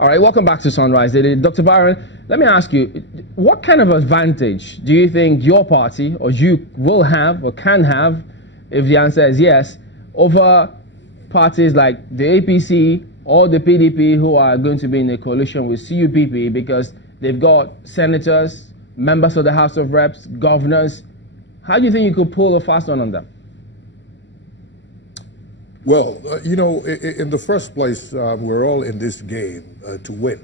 All right, welcome back to Sunrise Daily. Dr. Byron, let me ask you, what kind of advantage do you think your party or you will have or can have, if the answer is yes, over parties like the APC or the PDP who are going to be in a coalition with CUPP because they've got senators, members of the House of Reps, governors? How do you think you could pull a fast one on them? Well, you know, in the first place, we're all in this game to win.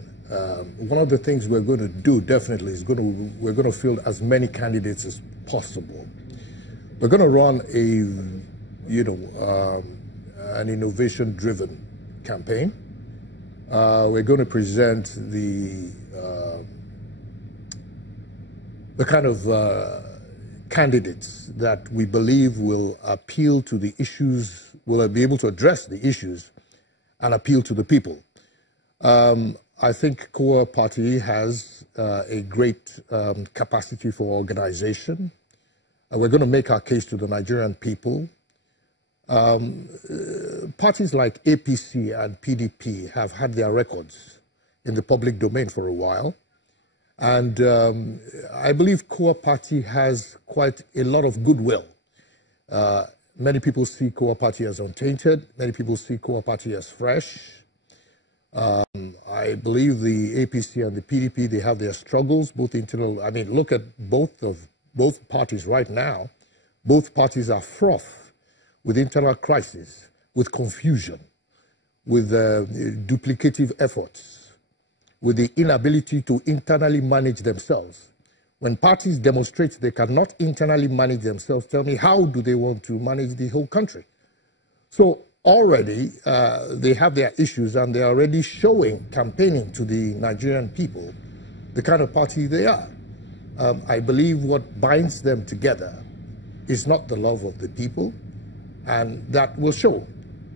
One of the things we're going to do definitely is we're going to field as many candidates as possible. We're going to run an innovation-driven campaign. We're going to present the kind of candidates that we believe will appeal to the issues, will be able to address the issues and appeal to the people. I think KOWA party has a great capacity for organization. We're going to make our case to the Nigerian people. Parties like APC and PDP have had their records in the public domain for a while. And I believe KOWA party has quite a lot of goodwill. Many people see KOWA party as untainted. Many people see KOWA party as fresh. I believe the APC and the PDP, they have their struggles, both internal. I mean, look at both parties right now. Both parties are fraught with internal crisis, with confusion, with duplicative efforts, with the inability to internally manage themselves. When parties demonstrate they cannot internally manage themselves, tell me, how do they want to manage the whole country? So already they have their issues, and they're already campaigning to the Nigerian people the kind of party they are. I believe what binds them together is not the love of the people, and that will show.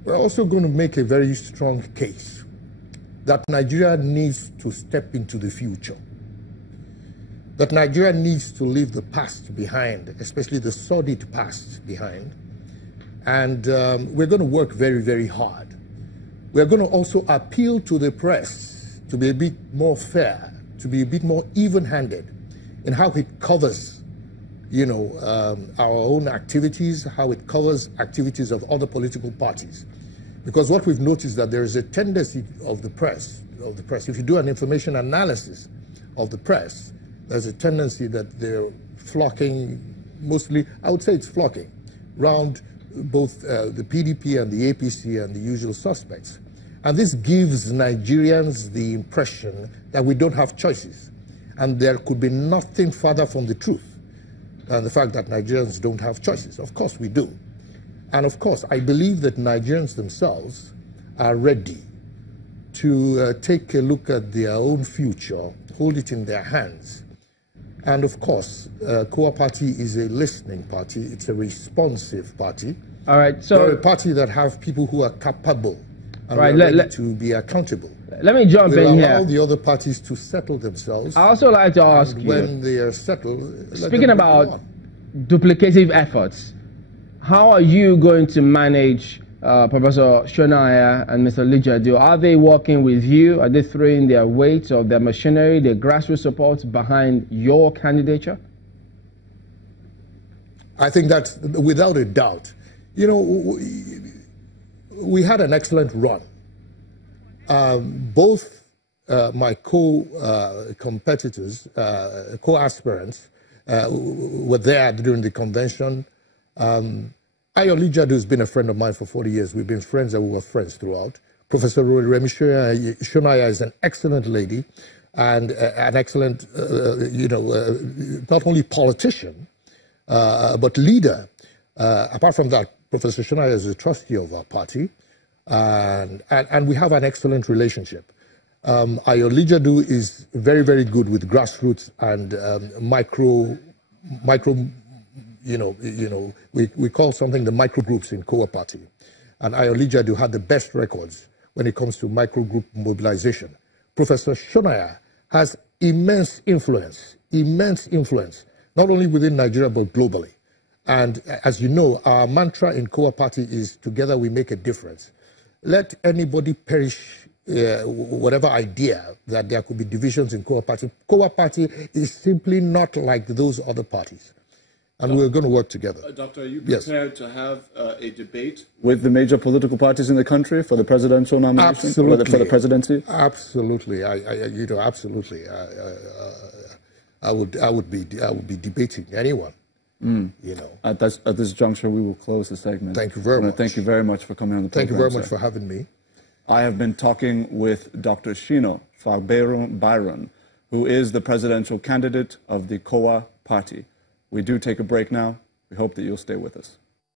We're also going to make a very strong case that Nigeria needs to step into the future, that Nigeria needs to leave the past behind, especially the sordid past behind. And we're going to work very, very hard. We're going to also appeal to the press to be a bit more fair, to be a bit more even-handed in how it covers, our own activities, how it covers activities of other political parties. Because what we've noticed that there is a tendency of the press, if you do an information analysis of the press, there's a tendency that they're flocking, mostly, I would say it's flocking, around both the PDP and the APC and the usual suspects. And this gives Nigerians the impression that we don't have choices. And there could be nothing further from the truth than the fact that Nigerians don't have choices. Of course we do. And of course, I believe that Nigerians themselves are ready to take a look at their own future, hold it in their hands. And of course, KOWA party is a listening party. It's a responsive party. All right, so we're a party that have people who are capable and ready to be accountable. Let me jump in here. Allow the other parties to settle themselves. I also like to ask you, when they are settled, speaking about duplicative efforts, how are you going to manage Professor Shonaya and Mr. Lijadu? Are they working with you? Are they throwing their weight or their machinery, their grassroots support behind your candidature? I think that's without a doubt. We had an excellent run. Both my co-competitors, co-aspirants, were there during the convention. Ayo Lijadu has been a friend of mine for 40 years. We've been friends and we were friends throughout. Professor Remi Shonaya is an excellent lady and an excellent, not only politician, but leader. Apart from that, Professor Shonaya is a trustee of our party, and we have an excellent relationship. Ayo Lijadu is very, very good with grassroots and micro. We call something the micro groups in KOWA party. And Ayo Lijadu had the best records when it comes to micro group mobilization. Professor Shonaya has immense influence, not only within Nigeria, but globally. And as you know, our mantra in KOWA party is together we make a difference. Let anybody perish whatever idea that there could be divisions in KOWA party. KOWA party is simply not like those other parties. And we're going to work together. Doctor, are you prepared to have a debate with the major political parties in the country for the presidential nomination? Absolutely. Or for the presidency? Absolutely. Absolutely. I would be debating anyone. At this juncture, we will close the segment. Thank you very much. Thank you very much for coming on the program. Thank you very much for having me. I have been talking with Dr. Shino Byron, who is the presidential candidate of the KOWA party. We do take a break now. We hope that you'll stay with us.